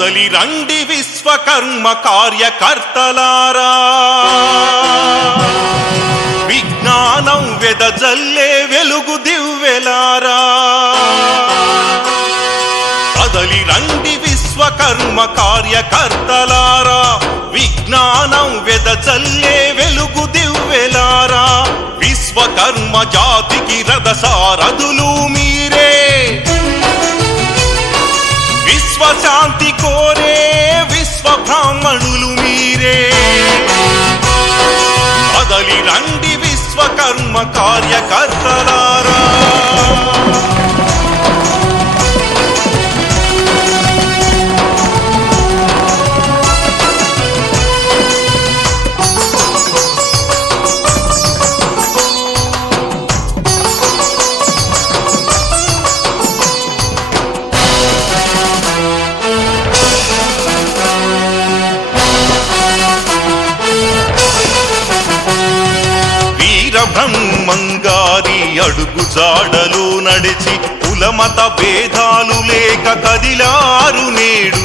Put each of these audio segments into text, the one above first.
కదలి రండి విశ్వకర్మ కార్యకర్తలారా, విజ్ఞానం వెదజల్లే వెలుగు దివ్వెలారా. కదలి రండి విశ్వకర్మ కార్యకర్తలారా, విజ్ఞానం వెదజల్లే వెలుగు దివ్వెలారా. విశ్వకర్మ జాతికి రథసారథులు మీరే, విశ్వశాంతి కోరే విశ్వ బ్రాహ్మణులు మీరే. కదలి రండి విశ్వకర్మ కార్యకర్తలారా. బ్రహ్మంగారి అడుగు జాడలు నడిచి కులమత భేదాలు లేక కదిలారు నేడు.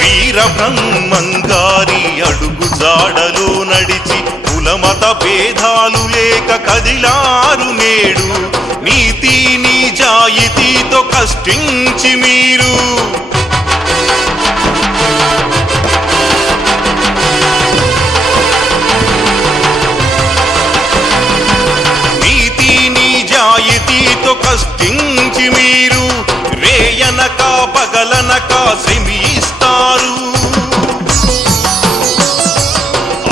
వీర బ్రహ్మంగారి అడుగు జాడలు నడిచి కులమత భేదాలు లేక కదిలారు నేడు. నీతి నిజాయితీతో కష్టించి మీరు కష్టించి మీరు రేయనక పగలనక శ్రమిస్తారు.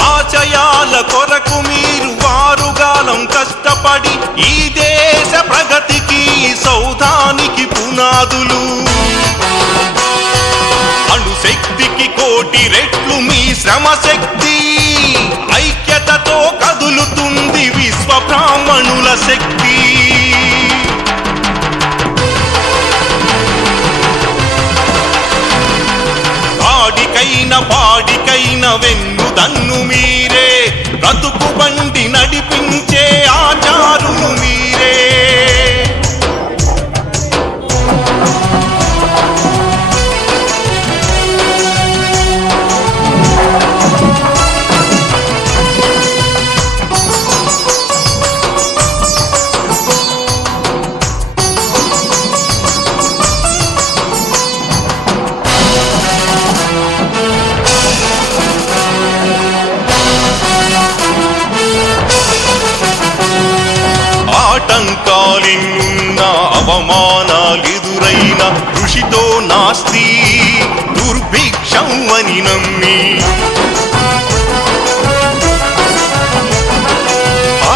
ఆశయాల కొరకు మీరు వారుగాలం కష్టపడి ఈ దేశ ప్రగతికి సౌధానికి పునాదులు. అణుశక్తికి కోటి రెట్లు మీ శ్రమ శక్తి, ఐక్యతతో కదులుతుంది విశ్వ బ్రాహ్మణుల శక్తి. పాడికైన వెన్నుదన్ను మీరే, బ్రతుకు బండి నడిపించే ఆచారులు మీరే. ఆటంకాలెన్నున్న అవమానాలెదురైన కృషితో నాస్తి దుర్భిక్షం అని నమ్మి.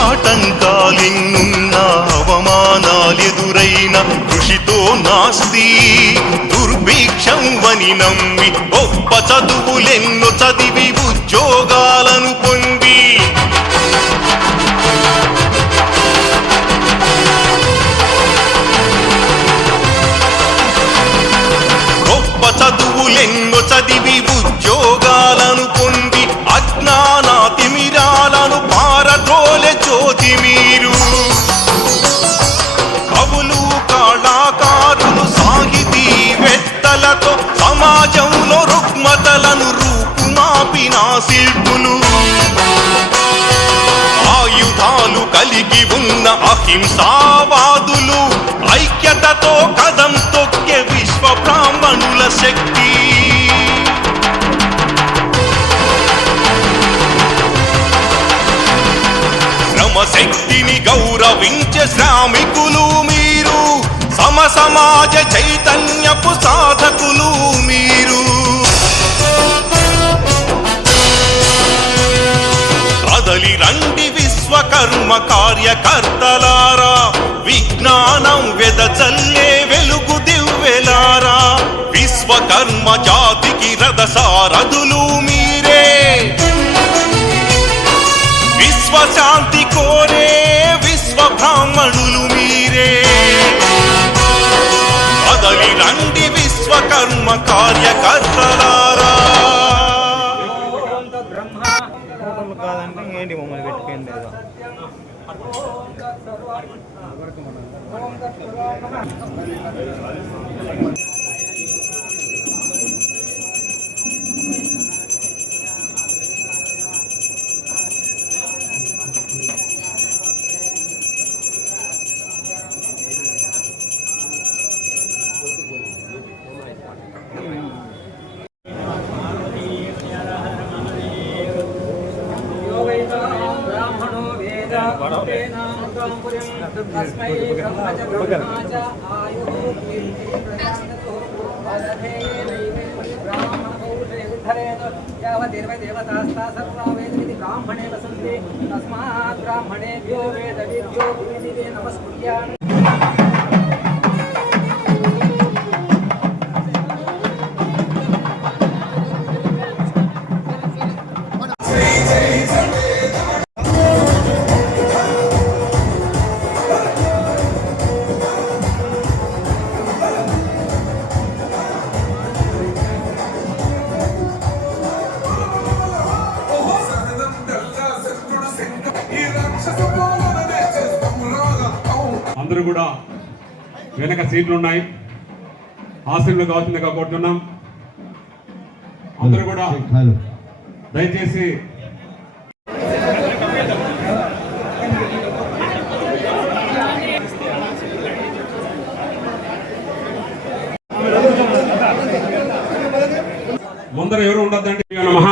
ఆటంకాలెన్నున్న అవమానాలెదురైన కృషితో నాస్తి దుర్భిక్షం అని నమ్మి. గొప్ప చదువులెన్నో చదివి ఉద్యోగాలను పొంది చదువులెన్నో చదివి ఉద్యోగాలను పొంది అజ్ఞాన తిమిరాలను పారద్రోలే జ్యోతి మీరు. కవులు కళాకారులు సాహితీవేత్తలతో సమాజంలో రుగ్మతలను రూపుమాపిన శిల్పులు. ఆయుధాలు కలిగి ఉన్న అహింసావాదులు, ఐక్యతతో కదం తొక్కే విశ్వ బ్రాహ్మణుల శక్తి. శ్రమశక్తిని గౌరవించే శ్రామికులు మీరు, సమాజ చైతన్యపు సాధకులు మీరు. కదలి రండి విశ్వకర్మ కార్యకర్తలారా, విజ్ఞానం వెదజల్లే వెలుగు దివ్వెలారా. విశ్వకర్మ జాతికి రథసారథులు మీరే, విశ్వశాంతి కోరే విశ్వ బ్రాహ్మణులు మీరే. కదలి రండి విశ్వకర్మ కార్యకర్తలారా. కాదంటే ఏంటి మమ్మల్ని పెట్టుకోండి. ब्राह्मणे वसन्ति तस्मात् ब्राह्मणेभ्यो वेदविद्यो गुरुनिवे नमस्कुर्यामि। అందరూ కూడా వెనక సీట్లు ఉన్నాయి, ఆశీర్వాదం కావాల్సిందిగా కోరుతున్నాం. అందరూ కూడా దయచేసి ముందర ఎవరు ఉండద్దండి. నమః.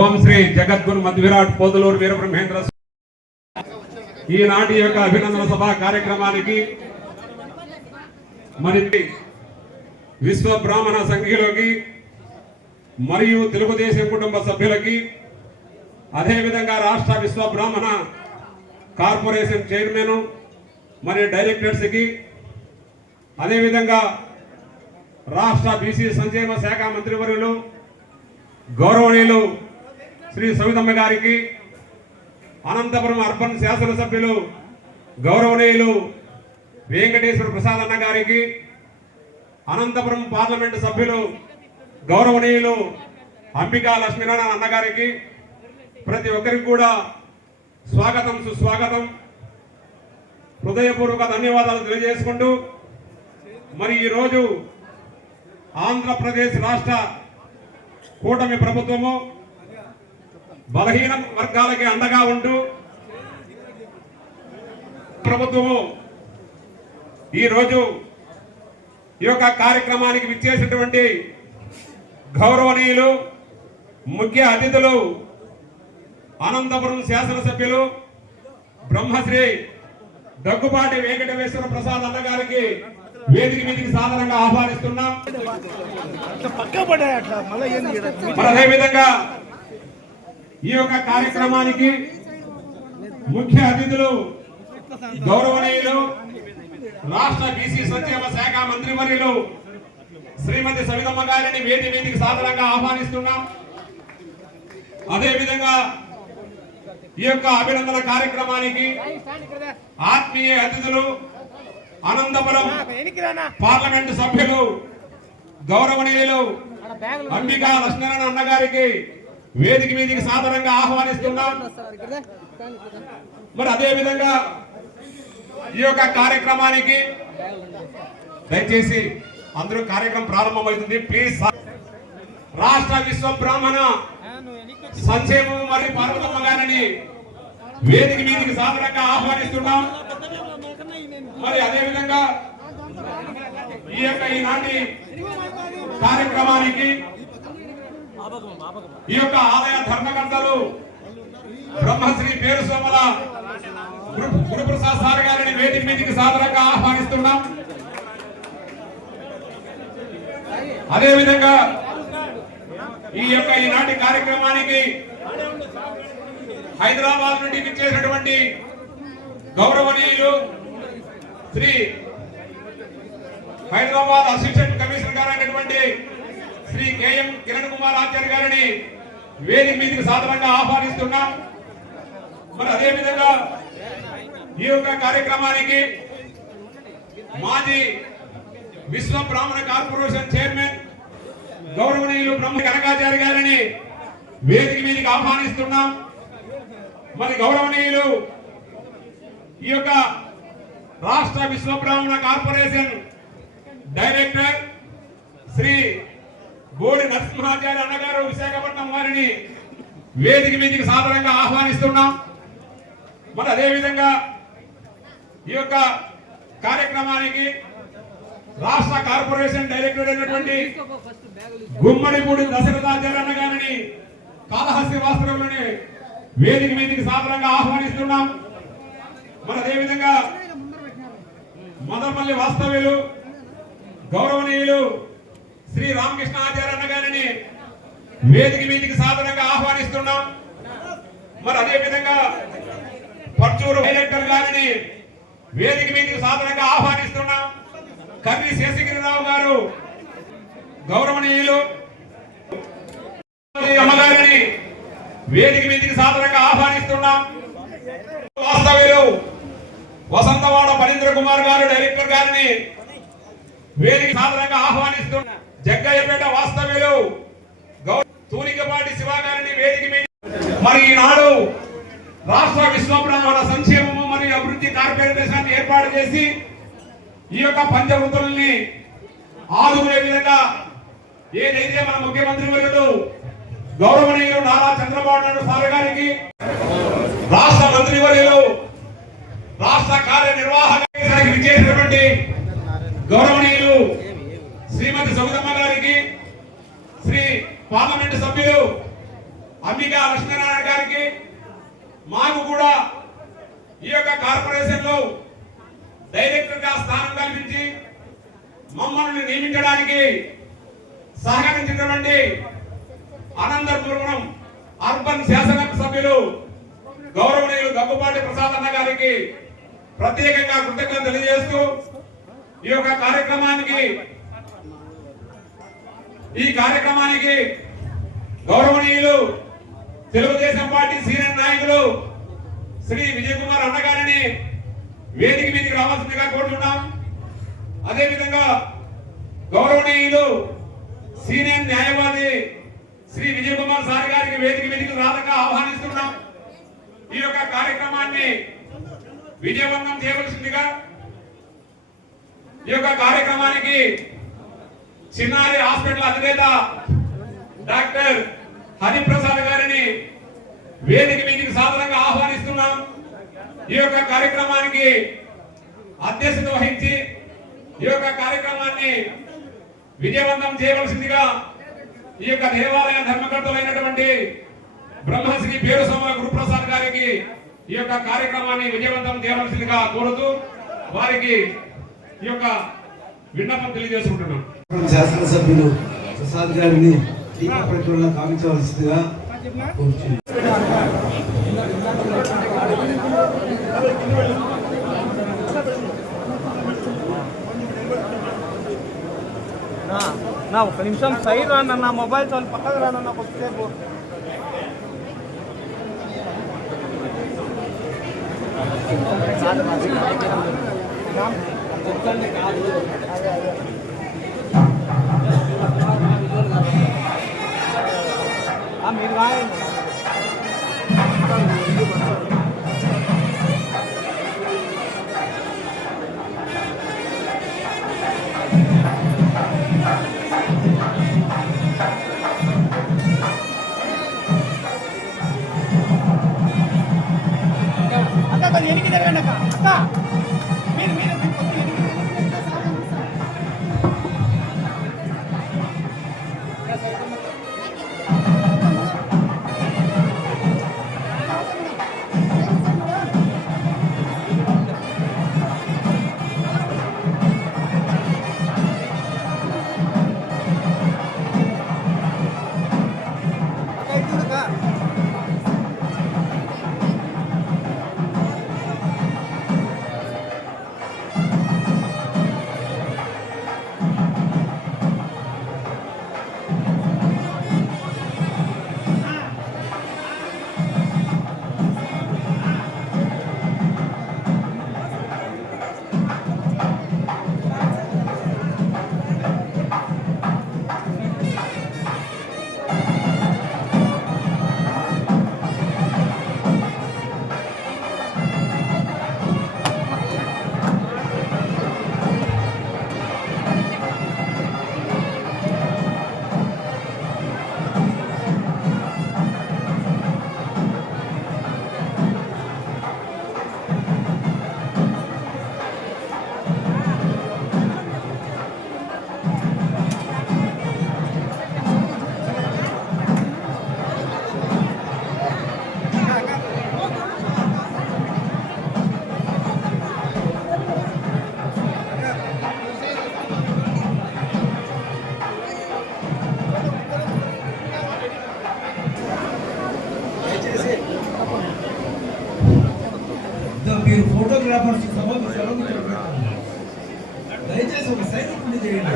ఓం శ్రీ జగద్గురు మధ్విరాట్ పోదులూరు వీరబ్రహ్మేంద్ర ఈనాటి యొక్క అభినందన సభ కార్యక్రమానికి మరి విశ్వ బ్రాహ్మణ సంఘీయులకి మరియు తెలుగుదేశం కుటుంబ సభ్యులకి అదేవిధంగా రాష్ట్ర విశ్వ బ్రాహ్మణ కార్పొరేషన్ చైర్మన్ మరియు డైరెక్టర్స్కి అదేవిధంగా రాష్ట్ర బీసీ సంక్షేమ శాఖ మంత్రివర్యులు గౌరవనీయులు శ్రీ సవితమ్మ గారికి, అనంతపురం అర్బన్ శాసనసభ్యులు గౌరవనీయులు వెంకటేశ్వర ప్రసాద్ అన్న గారికి, అనంతపురం పార్లమెంటు సభ్యులు గౌరవనీయులు అంబికా లక్ష్మీనారాయణ అన్న గారికి ప్రతి ఒక్కరికి కూడా స్వాగతం సుస్వాగతం, హృదయపూర్వక ధన్యవాదాలు తెలియజేసుకుంటూ మరి ఈరోజు ఆంధ్రప్రదేశ్ రాష్ట్ర కూటమి ప్రభుత్వము బలహీన వర్గాలకి అండగా ఉంటూ ప్రభుత్వము ఈరోజు ఈ యొక్క కార్యక్రమానికి విచ్చేసినటువంటి గౌరవనీయులు ముఖ్య అతిథులు అనంతపురం శాసనసభ్యులు బ్రహ్మశ్రీ దగ్గుపాటి వెంకటేశ్వర ప్రసాద్ అన్న గారికి వేదిక మీదకి సాధారణంగా ఆహ్వానిస్తున్నాం. అదేవిధంగా ఈ యొక్క కార్యక్రమానికి ముఖ్య అతిథులు గౌరవనీయులు రాష్ట్ర బీసీ సంక్షేమ శాఖ మంత్రివర్యులు శ్రీమతి సవితమ్మ గారిని వేదిక మీదకి సాధారణంగా ఆహ్వానిస్తున్నాం. అదేవిధంగా ఈ యొక్క అభినందన కార్యక్రమానికి ఆత్మీయ అతిథులు అనంతపురం పార్లమెంటు సభ్యులు గౌరవనీయులు అంబికా లక్ష్మీనారాయణ అన్న గారికి వేదిక మీదకి సాధారణంగా ఆహ్వానిస్తున్నాం. మరి అదే విధంగా ఈ యొక్క కార్యక్రమానికి దయచేసి అందరూ కార్యక్రమం ప్రారంభమవుతుంది. ప్లీజ్ రాష్ట్ర విశ్వ బ్రాహ్మణ సంక్షేమం మరియు పార్వతమ్మ గారిని వేదిక మీదకి సాధారణంగా ఆహ్వానిస్తున్నాం. మరి అదేవిధంగా ఈ యొక్క ఈనాటి కార్యక్రమానికి ఈ యొక్క ఆలయ ధర్మకర్తలు బ్రహ్మశ్రీ పేరు సోమల గురుప్రసాద్ సార్ గారిని వేదిక మీదకి సాధారణంగా ఆహ్వానిస్తున్నాం. అదేవిధంగా ఈ యొక్క ఈనాటి కార్యక్రమానికి హైదరాబాద్ నుండి విచ్చేసినటువంటి గౌరవనీయులు శ్రీ హైదరాబాద్ అసిస్టెంట్ కమిషనర్ గారు అయినటువంటి శ్రీ కేఎం కిరణ్ కుమార్ ఆచార్య గారిని వేదిక మీదకి సాధారణంగా ఆహ్వానిస్తున్నాం. మరి అదేవిధంగా ఈ యొక్క కార్యక్రమానికి మాజీ విశ్వ బ్రాహ్మణ కార్పొరేషన్ చైర్మన్ గౌరవనీయులు బ్రహ్మ కనకాచార్య గారిని వేదిక మీదకి ఆహ్వానిస్తున్నాం. మరి గౌరవనీయులు ఈ యొక్క రాష్ట్ర విశ్వ బ్రాహ్మణ కార్పొరేషన్ డైరెక్టర్ శ్రీ బోడి నరసింహాచార్య అన్నగారు విశాఖపట్నం వారిని వేదిక మీదకి సాదరంగా ఆహ్వానిస్తున్నాం. మరి అదేవిధంగా ఈ యొక్క కార్యక్రమానికి రాష్ట్ర కార్పొరేషన్ డైరెక్టర్ అయినటువంటి గుమ్మడిపూడి దశరథాచార్య అన్న గారిని కాళహస్తి వాస్తవంలోని వేదిక మీదకి సాదరంగా ఆహ్వానిస్తున్నాం. మరి అదేవిధంగా మదపల్లి వాస్తవ్యులు గౌరవనీయులు శ్రీ రామకృష్ణ ఆచార్య అన్న గారిని వేదిక మీదకి సాదరంగా ఆహ్వానిస్తున్నాం. మరి అదేవిధంగా పర్చూరు డైరెక్టర్ గారిని వేదిక మీదకి సాదరంగా ఆహ్వానిస్తున్నాం. కర్రి శేషగిరిరావు గారు గౌరవనీయులు అమ్మగారిని వేదిక మీదకి సాదరంగా ఆహ్వానిస్తున్నాం. వాస్తవ్యులు వసంతవాడ పరీంద్ర కుమార్ గారు డైరెక్టర్ గారిని వేదిక సాదరంగా ఆహ్వానిస్తున్నాం. జగ్గయ్యపేట వాస్తవ్యులు తూలికపాటి శివ గారిని వేదిక మీద మరి ఈనాడు రాష్ట్ర విశ్వ బ్రాహ్మణ సంక్షేమము మరియు అభివృద్ధి కార్పొరేషన్ ఏర్పాటు చేసి ఈ యొక్క పంచవృత్తుల్ని ఆదుకునే విధంగా ఏదైతే మన ముఖ్యమంత్రి వర్యులు గౌరవనీయులు నారా చంద్రబాబు నాయుడు సార్ గారికి రాష్ట్ర మంత్రి వర్యులు రాష్ట్ర కార్యనిర్వాహకానికి విచ్చేసినటువంటి గౌరవనీయులు శ్రీమతి సౌదమ్మ గారికి, శ్రీ పార్లమెంటు సభ్యులు అంబికా లక్ష్మీనారాయణ గారికి, మాకు కూడా ఈ యొక్క కార్పొరేషన్ లో డైరెక్టర్ గా స్థానం కల్పించి మమ్మల్ని నియమించడానికి సహకరించినటువంటి అనంతపురం అర్బన్ శాసనసభ సభ్యులు గౌరవనీయులు గబ్బపాటి ప్రసాద్ అన్న గారికి ప్రత్యేకంగా కృతజ్ఞతలు తెలియజేస్తూ ఈ యొక్క కార్యక్రమానికి గౌరవనీయులు తెలుగుదేశం పార్టీ సీనియర్ నాయకులు శ్రీ విజయ్ కుమార్ అన్న గారిని వేదిక మీదకి రావాల్సిందిగా కోరుతున్నాం. అదేవిధంగా గౌరవనీయులు సీనియర్ న్యాయవాది శ్రీ విజయ్ కుమార్ సార్ గారికి వేదిక మీదకి రాదంగా ఆహ్వానిస్తున్నాం. ఈ యొక్క కార్యక్రమాన్ని విజయవంతం చేయవలసిందిగా ఈ యొక్క కార్యక్రమానికి చిన్నారి హాస్పిటల్ అధినేత డాక్టర్ హరిప్రసాద్ గారిని వేదిక మీదకి సాదరంగా ఆహ్వానిస్తున్నాం. ఈ యొక్క కార్యక్రమానికి అధ్యక్షత వహించి ఈ యొక్క కార్యక్రమాన్ని విజయవంతం చేయవలసిందిగా ఈ యొక్క దేవాలయ ధర్మకర్తలైనటువంటి బ్రహ్మశ్రీ పేరు సోమ గురుప్రసాద్ గారికి ఈ యొక్క కార్యక్రమాన్ని విజయవంతం చేయవలసిందిగా కోరుతూ వారికి ఈ యొక్క విన్నపం తెలియజేసుకుంటున్నాం. శాసనసభ్యులు ప్రసాద్ గారిని టీకాపరికరంలో కావించవలసిందిగా కోరుచున్నాను. నా ఒక్క నిమిషం సైడ్ రాన్న, నా మొబైల్ చాలా పక్కకు రాన్న, నాకు వచ్చేసేపు మీరు రాయండి. అక్క ఎనికి జరగండి అక్క, అక్క మీరు మీరు మీరు ఫోటోగ్రాఫర్స్ దయచేసి ఒక సైన్ చేయండి.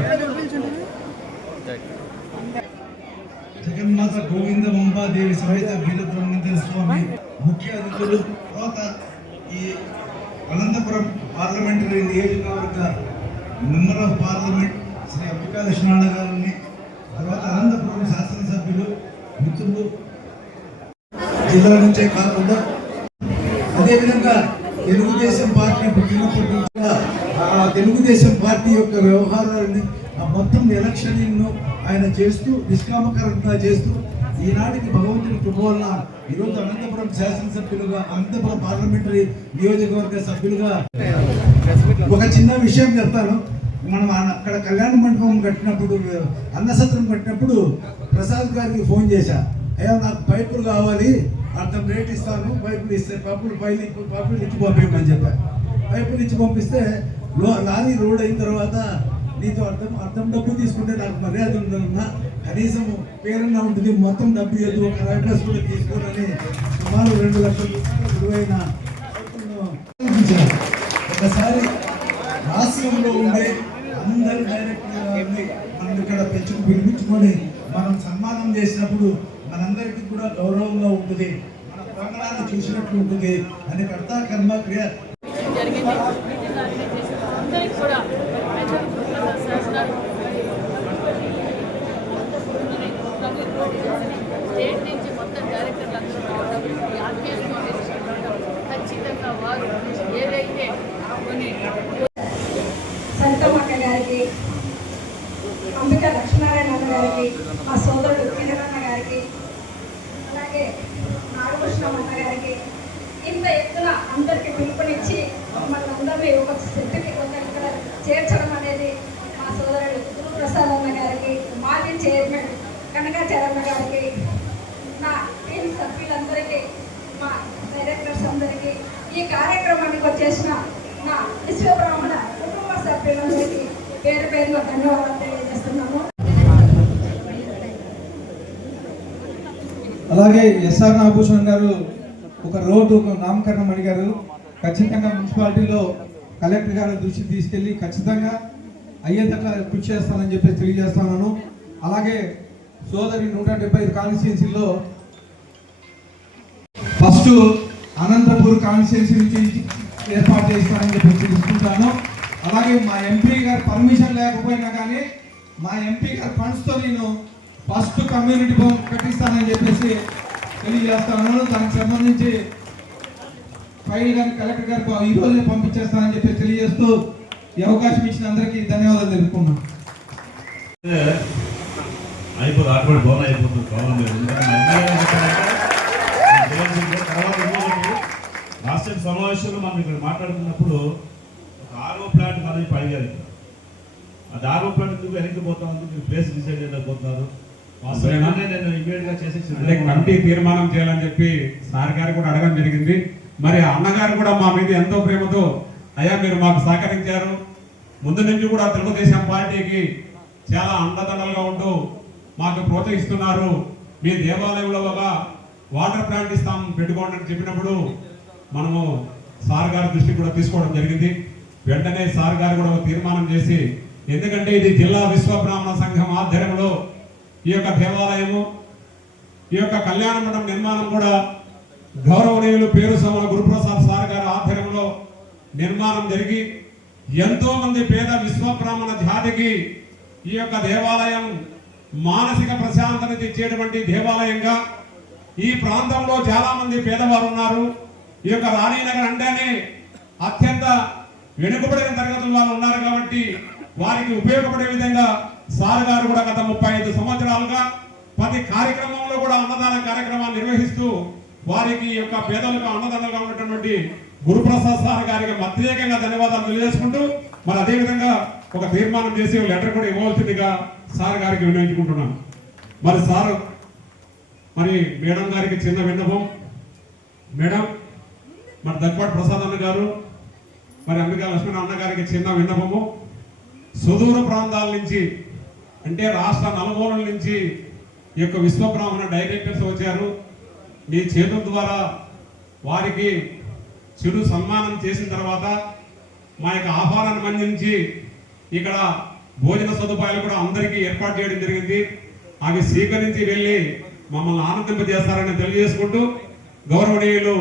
జగన్మాత గోవింద ముంబాదేవి సమేత వీరబ్రహ్మేంద్ర స్వామి ముఖ్య అతిథులు, తర్వాత ఈ అనంతపురం పార్లమెంటరీ నియోజకవర్గ member of parliament Shri Ambika Lakshmana గారిని, తర్వాత అనంతపురం శాసనసభ్యులు మిత్రులు జిల్లా నుంచే కాకుండా అదేవిధంగా తెలుగుదేశం పార్టీ పుట్టినప్పటి నుంచి కూడా ఆ తెలుగుదేశం పార్టీ యొక్క వ్యవహారాలని మొత్తం ఎలక్షన్ను ఆయన చేస్తూ నిష్కామకరంగా చేస్తూ ఈనాటికి భగవంతుని కృప వలన ఈరోజు అనంతపురం శాసనసభ్యులుగా, అనంతపురం పార్లమెంటరీ నియోజకవర్గ సభ్యులుగా. ఒక చిన్న విషయం చెప్తాను. మనం అక్కడ కళ్యాణ మండపం కట్టినప్పుడు, అన్నసత్రం కట్టినప్పుడు ప్రసాద్ గారికి ఫోన్ చేశా, అయ్యా నాకు పైపులు కావాలి, అర్థం రేట్ ఇస్తాను, పైపులు ఇస్తే పైపులు ఇచ్చి పంపించమని చెప్పా. పైపులు ఇచ్చి పంపిస్తే లారీ రోడ్ అయిన తర్వాత నీతో అర్థం డబ్బు తీసుకుంటే నాకు మర్యాద ఉందన్నా, కనీసం పేరున్నా ఉంటుంది, మొత్తం డబ్బు ఇవ్వదు, ఒక అడ్రస్ కూడా తీసుకోవాలని సుమారు 2 లక్షల రూపాయలు విలువైన ఒకసారి రాష్ట్రంలో ఉండే అందరు డైరెక్టర్లని మనం ఇక్కడ పిలిపించుకొని మనం సన్మానం చేసినప్పుడు మనందరికీ కూడా గౌరవంగా ఉంటుంది, మన ప్రాంగణాన్ని చూసినట్లు ఉంటుంది అని కర్త కర్మ క్రియ స్టేట్ నుంచి మొత్తం డైరెక్టర్లు అందరూ రావడం, ఈ ఆర్పిఎస్ ఫౌండేషన్ రావడం, ఖచ్చితంగా వారు ఏదైతే కొన్ని సంతమక్క గారికి, అంబికా లక్ష్మీనారాయణ గారికి, మా సోదరుడు కిరణన్న గారికి, అలాగే నాగకృష్ణమ్మ గారికి ఇంత ఎత్తున అందరికీ పిలుపునిచ్చి మమ్మల్ని అందరినీ ఒక సెట్టుకి ఇక్కడ చేర్చడం అనేది మా సోదరుడు గురుప్రసాద్ అన్న గారికి, మాజీ చైర్మన్ కనకాచారమ్మ గారికి, నా టీం సభ్యులందరికీ, మా డైరెక్టర్స్ అందరికీ, ఈ కార్యక్రమానికి వచ్చేసిన నా విశ్వబ్రాహ్మణ కుటుంబ సభ్యులందరికీ పేరు పేరుగా ధన్యవాదాలు తెలియజేస్తున్నాము. అలాగే ఎస్ఆర్ నాగభూషణ్ గారు ఒక రోడ్డు నామకరణం అడిగారు. ఖచ్చితంగా మున్సిపాలిటీలో కలెక్టర్ గారి దృష్టికి తీసుకెళ్ళి ఖచ్చితంగా అయ్యేటట్లా కృషి చేస్తానని చెప్పేసి తెలియజేస్తున్నాను. అలాగే సోదరి 175 కాన్స్టిట్యున్సీలో ఫస్ట్ అనంతపూర్ కాన్స్టిట్యున్సీ నుంచి ఏర్పాటు చేస్తానని చెప్పి తెలుసుకుంటాను. అలాగే మా ఎంపీ గారు పర్మిషన్ లేకపోయినా కానీ మా ఎంపీ గారి ఫండ్స్తో నేను ఫస్ట్ కమ్యూనిటీ భవన్ కట్టిస్తానని చెప్పేసి తెలియజేస్తాను. దానికి సంబంధించి ఫైల్ కానీ కలెక్టర్ గారికి ఈ రోజే పంపించేస్తానని చెప్పి తెలియజేస్తూ ఈ అవకాశం ఇచ్చిన అందరికీ ధన్యవాదాలు తెలుపుకున్నాను. అయిపోతుంది, ఆటోమేటిక్ బోన్ అయిపోతుంది. రాష్ట్ర సమావేశంలో మనం ఇక్కడ మాట్లాడుతున్నప్పుడు ఒక ఆర్ఓ ప్లాంట్ మనం ఇప్పుడు అడిగారు. అది ఆర్ఓ ప్లాంట్ ఎందుకు వెనక్కి పోతాం, మీరు ప్లేస్ డిసైడ్ చేయలేకపోతున్నారు. నేను ఇమీడియట్ గా చేసి కమిటీ తీర్మానం చేయాలని చెప్పి సార్ గారు కూడా అడగడం జరిగింది. మరి అన్నగారు కూడా మా మీద ఎంతో ప్రేమతో అయ్యా మీరు మాకు సహకరించారు, ముందు నుంచి కూడా తెలుగుదేశం పార్టీకి చాలా అండదండలుగా ఉంటూ మాకు ప్రోత్సహిస్తున్నారు, మీ దేవాలయంలో ఒక వాటర్ ప్లాంట్ ఇస్తాం పెట్టుకోండి అని చెప్పినప్పుడు మనము సార్ గారి దృష్టికి కూడా తీసుకోవడం జరిగింది. వెంటనే సార్ గారు కూడా ఒక తీర్మానం చేసి, ఎందుకంటే ఇది జిల్లా విశ్వ బ్రాహ్మణ సంఘం ఆధ్వర్యంలో ఈ యొక్క దేవాలయము, ఈ యొక్క కళ్యాణ మండపం నిర్మాణం కూడా గౌరవనీయులు పేరు సోమల గురుప్రసాద్ సార్ గారి ఆధ్వర్యంలో నిర్మాణం జరిగి ఎంతో మంది పేద విశ్వ బ్రాహ్మణ జాతికి ఈ యొక్క దేవాలయం మానసిక ప్రశాంతత ఇచ్చేటువంటి దేవాలయంగా, ఈ ప్రాంతంలో చాలా మంది పేదవారు ఉన్నారు. ఈ యొక్క రాణీనగర్ అంటేనే అత్యంత వెనుకబడిన తరగతుల వాళ్ళు ఉన్నారు కాబట్టి వారికి ఉపయోగపడే విధంగా సార్ గారు కూడా గత 35 సంవత్సరాలుగా ప్రతి కార్యక్రమంలో కూడా అన్నదాన కార్యక్రమాన్ని నిర్వహిస్తూ వారికి యొక్క పేదలకు అన్నదానంగా ఉన్నటువంటి గురుప్రసాద్ సార్ గారికి ప్రత్యేకంగా ధన్యవాదాలు తెలియజేసుకుంటూ, మరి అదేవిధంగా ఒక తీర్మానం చేసి లెటర్ కూడా ఇవ్వాల్సిందిగా సార్ గారికి వినియోగించుకుంటున్నాను. మరి సార్ మరి మేడం గారికి చిన్న విన్నపం. మేడం మరి దగ్గపాటి ప్రసాద్ అన్న గారు, మరి అంబికా లక్ష్మణ అన్న గారికి చిన్న విన్నపము. సుదూర ప్రాంతాల నుంచి అంటే రాష్ట్ర నలుమూలల నుంచి ఈ యొక్క విశ్వబ్రాహ్మణ డైరెక్టర్స్ వచ్చారు. మీ చేతుల ద్వారా వారికి చిరు సన్మానం చేసిన తర్వాత మా యొక్క ఆహ్వానాన్ని మన్నించి ఇక్కడ భోజన సదుపాయాలు కూడా అందరికీ ఏర్పాటు చేయడం జరిగింది. అవి స్వీకరించి వెళ్ళి మమ్మల్ని ఆనందింపజేస్తారని తెలియజేసుకుంటూ గౌరవనీయులు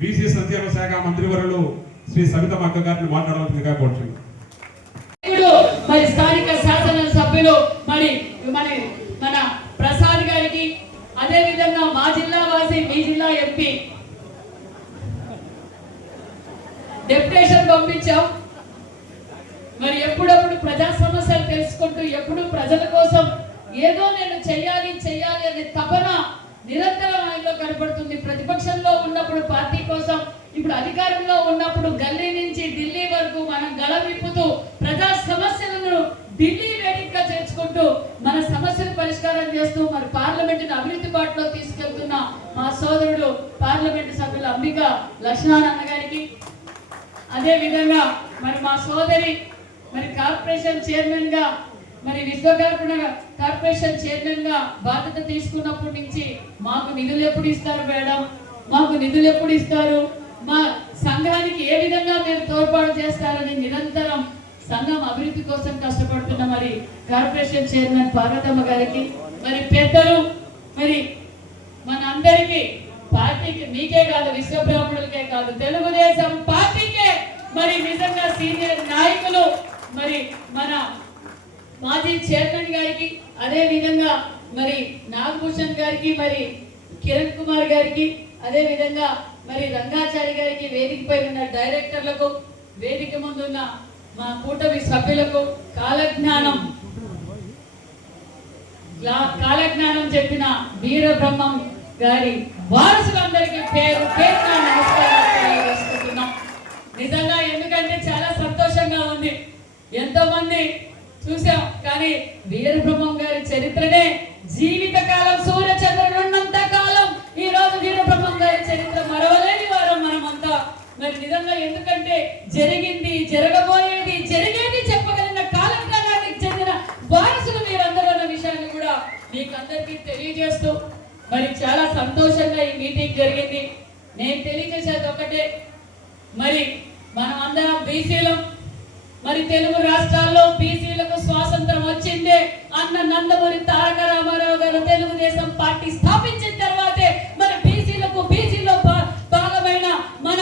బీసీ సంక్షేమ శాఖ మంత్రివర్యులు శ్రీ సవితమ్మ అక్క గారిని మాట్లాడవలసిందిగా కోరుతున్నాను. మరి స్థానిక శాసన సభ్యులు మరి మన ప్రసాద్ గారికి, అదే విధంగా మా జిల్లా వాసి మీ జిల్లా ఎంపీ డెప్యుటేషన్ పంపించాం. మరి ఎప్పుడప్పుడు ప్రజా సమస్యలు తెలుసుకుంటూ ఎప్పుడు ప్రజల కోసం ఏదో నేను చెయ్యాలి అనే తపన నిరంతరం ఆయనలో కనబడుతుంది. ప్రతిపక్షంలో ఉన్నప్పుడు పార్టీ కోసం, ఇప్పుడు అధికారంలో ఉన్నప్పుడు గల్లీ నుంచి ఢిల్లీ వరకు మనం గళం విప్పుతూ ప్రజా సమస్యలను ఢిల్లీ వేదికగా చేర్చుకుంటూ మన సమస్యలు పరిష్కారం చేస్తూ మరి పార్లమెంటును అభివృద్ధి బాటలో తీసుకెళ్తున్న మా సోదరుడు పార్లమెంటు సభ్యులు అంబిక లక్ష్మణ్ గారికి, అదే విధంగా మరి మా సోదరి మరి కార్పొరేషన్ చైర్మన్ గా మరి విశ్వకర్మ కార్పొరేషన్ చైర్మన్ గా బాధ్యత తీసుకున్నప్పటి నుంచి మాకు నిధులు ఎప్పుడు ఇస్తారు మేడం, మాకు నిధులు ఎప్పుడు ఇస్తారు, మా సంఘానికి ఏ విధంగా మీరు తోడ్పాటు చేస్తారని నిరంతరం సంఘం అభివృద్ధి కోసం కష్టపడుతున్న మరి కార్పొరేషన్ చైర్మన్ పార్వతమ్మ గారికి, మరి పెద్దలు మరి మన అందరికీ పార్టీకి మీకే కాదు విశ్వబ్రాహ్మణులకే కాదు తెలుగుదేశం పార్టీకే మరి నిజంగా సీనియర్ నాయకులు మరి మన మాజీ చైర్మన్ గారికి, అదే విధంగా మరి నాగభూషణ్ గారికి, మరి కిరణ్ కుమార్ గారికి, అదే విధంగా మరి రంగాచారి గారికి, వేదికపై ఉన్న డైరెక్టర్లకు, వేదిక ముందున్న మా కూటమి సభ్యులకు, కాలజ్ఞానం చెప్పిన వీరబ్రహ్మం గారి వారసులందరికీ పేరు పేరున నమస్కారాలు తెలియజేసుకుంటున్నాం. నిజంగా ఎందుకంటే చాలా సంతోషంగా ఉంది. ఎంతో మంది చూసాం, కానీ వీరబ్రహ్మం గారి చరిత్రనే జీవితకాలం సూర్యచంద్రుడున్నంత కాలం ఈ రోజు వీరబ్రహ్మం గారి చరిత్ర మరవలేని వారం మనమంతా. మరి నిజంగా ఎందుకంటే జరిగింది, జరగబోయేది, జరిగేది చెప్పగలిగిన కాలజ్ఞానానికి చెందిన వారసులు మీరందరూ అన్న విషయాన్ని కూడా మీకు అందరికీ తెలియజేస్తూ మరి చాలా సంతోషంగా ఈ మీటింగ్ జరిగింది. నేను తెలియజేసేది ఒకటే, మరి మనం అందరం బీసీలం. మరి తెలుగు రాష్ట్రాల్లో బీసీలకు స్వాతంత్రం వచ్చిందే అన్న నందమూరి తారక రామారావు గారు తెలుగుదేశం పార్టీ స్థాపించిన తర్వాతే మరి బీసీలో భాగమైన మన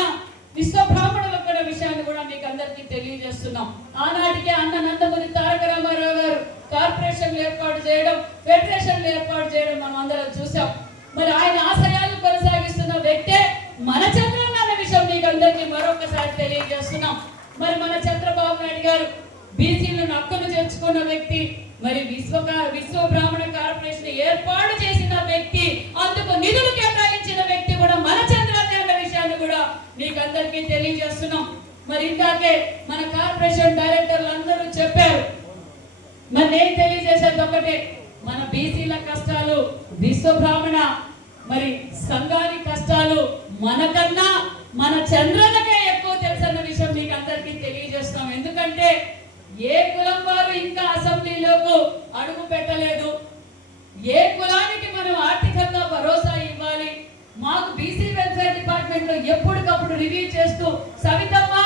విశ్వబ్రాహ్మణులకు కూడా విషయాన్ని కూడా మీకు అందరికీ తెలియజేస్తున్నాం. ఆనాటికే అన్న నందమూరి తారక రామారావు గారు కార్పొరేషన్లు ఏర్పాటు చేయడం, ఫెడరేషన్లు ఏర్పాటు చేయడం మనం అందరం చూసాం. మరి ఆయన ఆశయాలు కొనసాగిస్తున్న వ్యక్తే మన చంద్రన్న అనే విషయం మీకు అందరికీ మరొకసారి తెలియజేస్తున్నాం. మరి మన చంద్రబాబు నాయుడు గారు బీసీలను హక్కును చేర్చుకున్న వ్యక్తి, మరి విశ్వ బ్రాహ్మణ కార్పొరేషన్ ఏర్పాటు చేసిన వ్యక్తి, అందుకు నిధులు కేటాయించిన వ్యక్తి కూడా మన చంద్రన్న అనే విషయాన్ని కూడా మీకు అందరికీ తెలియజేస్తున్నాం. మరి ఇందాకే మన కార్పొరేషన్ డైరెక్టర్లు అందరూ చెప్పారు. మరి నేను తెలియజేసేది ఒకటే, మన బీసీల కష్టాలు విశ్వ బ్రాహ్మణ మరి సంఘాని కష్టాలు మనకన్నా మన చంద్రన్నకే ఎక్కువ తెలుసన్న విషయం మీకు అందరికీ తెలియజేస్తాం. ఎందుకంటే ఏ కులం వారు ఇంకా అసెంబ్లీలోకి అడుగు పెట్టలేదు. ఏ కులానికి మనం ఆర్థికంగా భరోసా ఇవ్వాలి, మాకు బీసీ వెల్ఫేర్ డిపార్ట్మెంట్ లో ఎప్పటికప్పుడు రివ్యూ చేస్తూ సవితమ్మ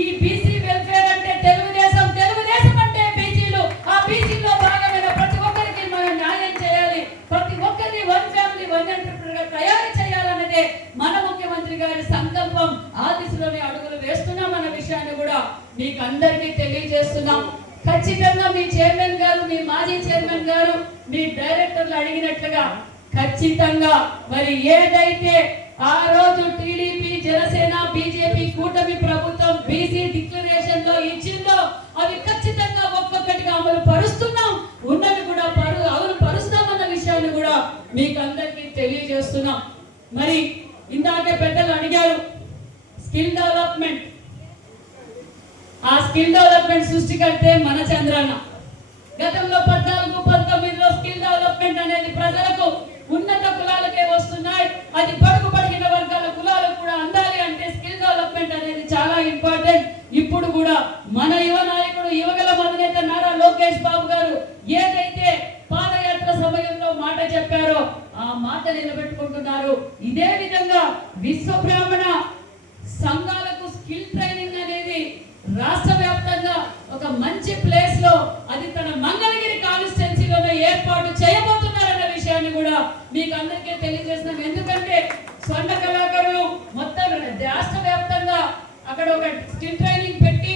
ఈ బీసీ వెల్ఫేర్ అంటే తెలుగుదేశం, తెలుగుదేశం అంటే బీసీలు, ఆ బీసీలో భాగమైన ప్రతి ఒక్కరికి మనం న్యాయం చేయాలి, ప్రతి ఒక్కరిని వన్ ఫ్యామిలీ వన్ ఎంటర్ప్రెన్యూర్ గా తయారు చేయాలన్నదే మన ముఖ్యమంత్రి గారి సంకల్పం. ఆ దిశలోనే అడుగులు వేస్తున్నామన్న విషయాన్ని కూడా మీకు అందరికీ తెలియజేస్తున్నాం. ఖచ్చితంగా మీ చైర్మన్ గారు, మీ మాజీ చైర్మన్ గారు, మీ డైరెక్టర్లు అడిగినట్లుగా ఖచ్చితంగా మరి ఏదైతే ఆ రోజు టీడీపీ, జనసేన, బీజేపీ కూటమి ప్రభుత్వం బీసీ డిక్లరేషన్ లో ఇచ్చిందో అవి ఖచ్చితంగా ఒక్కొక్కటిగా అమలు పరుస్తున్నాం, ఉన్నవి కూడా అమలు పరుస్తామన్న విషయాన్ని కూడా మీకు అందరికీ తెలియజేస్తున్నాం. మరి ఇందాకే పెద్దలు అడిగారు స్కిల్ డెవలప్మెంట్. ఆ స్కిల్ డెవలప్మెంట్ సృష్టికర్తే మన చంద్రన్న. గతంలో 14-19లో స్కిల్ డెవలప్మెంట్ అనేది ప్రజలకు ఉన్నత కులాలకే వస్తున్నాయి, అది బడుగు బడిగిన వర్గాల కులాలకు కూడా అందాలి అంటే స్కిల్ డెవలప్మెంట్ అనేది చాలా ఇంపార్టెంట్. ఇప్పుడు కూడా మన యువ నాయకుడు, యువగల అధినేత నారా లోకేష్ బాబు గారు ఏదైతే పాదయాత్ర సమయంలో మాట చెప్పారో ఆ మాట నిలబెట్టుకుంటున్నారు. ఇదే విధంగా విశ్వ బ్రాహ్మణ సంఘాలకు స్కిల్ ట్రైనింగ్ అనేది రాష్ట్ర వ్యాప్తంగా ఒక మంచి ప్లేస్ లో అది తన మంగళగిరి కాన్స్టిట్యున్సీలోనే ఏర్పాటు చేయబోతున్నారన్న విషయాన్ని కూడా మీకు అందరికీ తెలియజేస్తున్నాం. ఎందుకంటే స్వర్ణ కళాకారులు మొత్తం రాష్ట్ర వ్యాప్తంగా అక్కడ ఒక స్కిల్ ట్రైనింగ్ పెట్టి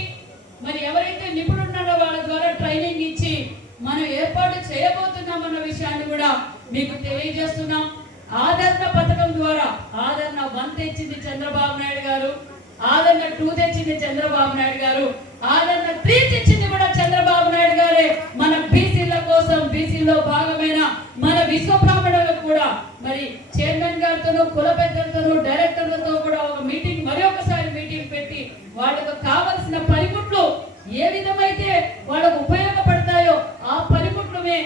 మరి ఎవరైతే నిపుణులు ఉన్నారో వాళ్ళ ద్వారా ట్రైనింగ్ ఇచ్చి మనం ఏర్పాటు చేయబోతున్నామన్న విషయాన్ని కూడా మీకు తెలియజేస్తున్నాం. ఆదరణ పథకం ద్వారా ఆదరణ 1 తెచ్చింది చంద్రబాబు నాయుడు గారు, ఆదరణ 2 తెచ్చింది చంద్రబాబు నాయుడు గారు, ఆదరణ 3 తెచ్చింది కూడా చంద్రబాబు నాయుడు గారే. మన బీసీల కోసం బీసీలో భాగమైన మన విశ్వబ్రాహ్మణులకు కూడా మరి చైర్మన్ గారితోనూ కుల పెద్దలతోనూ డైరెక్టర్లతో కూడా ఒక మీటింగ్ మరొకసారి మీటింగ్ పెట్టి వాళ్ళకు కావలసిన పనిముట్లు ఏ విధమైతే వాళ్ళకు ఉపయోగపడతాయో ఆ పనిముట్లుమే